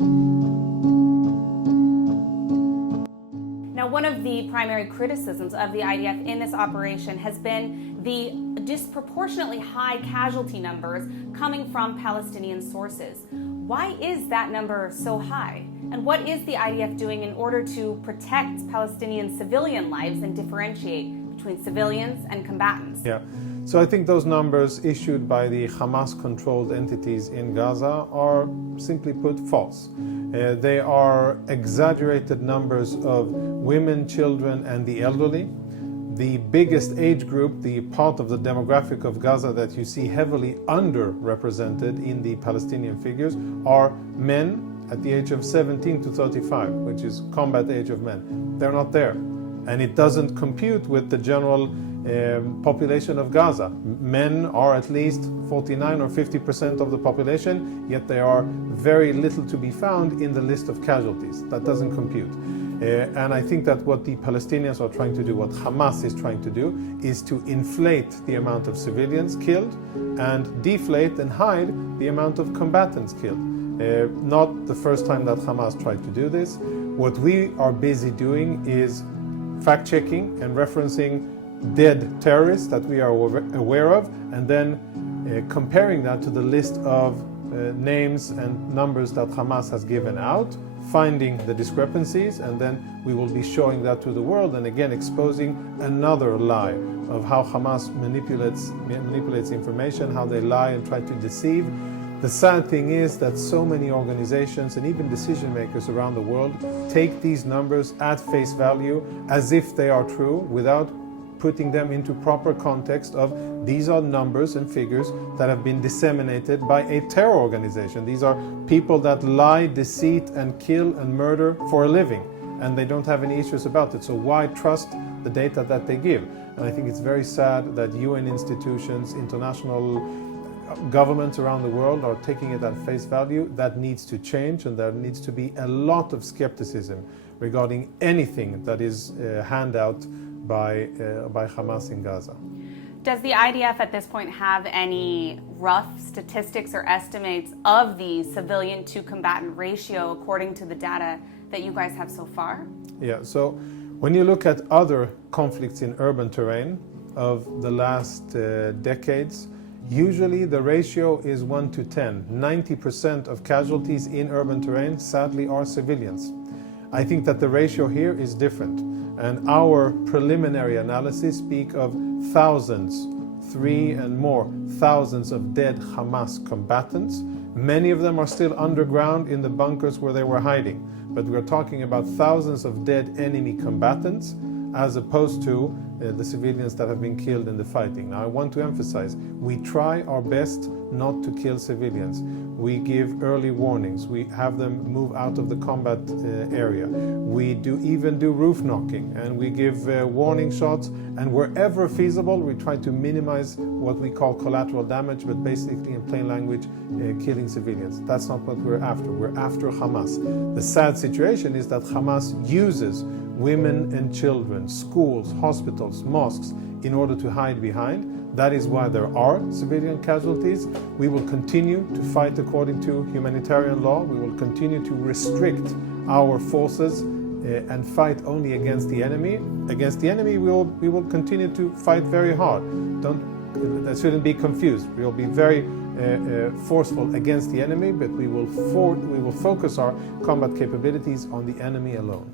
Now, one of the primary criticisms of the IDF in this operation has been the disproportionately high casualty numbers coming from Palestinian sources. Why is that number so high? And what is the IDF doing in order to protect Palestinian civilian lives and differentiate between civilians and combatants? Yeah. So I think those numbers issued by the Hamas-controlled entities in Gaza are, simply put, false. They are exaggerated numbers of women, children, and the elderly. The biggest age group, the part of the demographic of Gaza that you see heavily underrepresented in the Palestinian figures, are men at the age of 17 to 35, which is combat age of men. They're not there. And it doesn't compute with the general population of Gaza. Men are at least 49 or 50% of the population, yet they are very little to be found in the list of casualties. That doesn't compute. And I think that what the Palestinians are trying to do, what Hamas is trying to do, is to inflate the amount of civilians killed and deflate and hide the amount of combatants killed. Not the first time that Hamas tried to do this. What we are busy doing is fact-checking and referencing dead terrorists that we are aware of, and then comparing that to the list of names and numbers that Hamas has given out, finding the discrepancies, and then we will be showing that to the world, and again exposing another lie of how Hamas manipulates information, how they lie and try to deceive. The sad thing is that so many organizations and even decision makers around the world take these numbers at face value as if they are true, without putting them into proper context of these are numbers and figures that have been disseminated by a terror organization. These are people that lie, deceit, and kill and murder for a living, and they don't have any issues about it. So why trust the data that they give? And I think it's very sad that UN institutions, international governments around the world are taking it at face value. That needs to change, and there needs to be a lot of skepticism regarding anything that is handed out by Hamas in Gaza. Does the IDF at this point have any rough statistics or estimates of the civilian to combatant ratio according to the data that you guys have so far? Yeah, so when you look at other conflicts in urban terrain of the last decades, usually the ratio is 1 to 10. 90% of casualties in urban terrain, sadly, are civilians. I think that the ratio here is different. And our preliminary analysis speak of thousands, 3 and more thousands of dead Hamas combatants. Many of them are still underground in the bunkers where they were hiding. But we're talking about thousands of dead enemy combatants, as opposed to the civilians that have been killed in the fighting. Now, I want to emphasize, we try our best not to kill civilians. We give early warnings. We have them move out of the combat area. We even do roof knocking, and we give warning shots, and wherever feasible, we try to minimize what we call collateral damage, but basically in plain language, killing civilians. That's not what we're after. We're after Hamas. The sad situation is that Hamas uses women and children, schools, hospitals, mosques, in order to hide behind. That is why there are civilian casualties. We will continue to fight according to humanitarian law. We will continue to restrict our forces and fight only against the enemy. Against the enemy, we will continue to fight very hard. That shouldn't be confused. We will be very forceful against the enemy, but we will focus our combat capabilities on the enemy alone.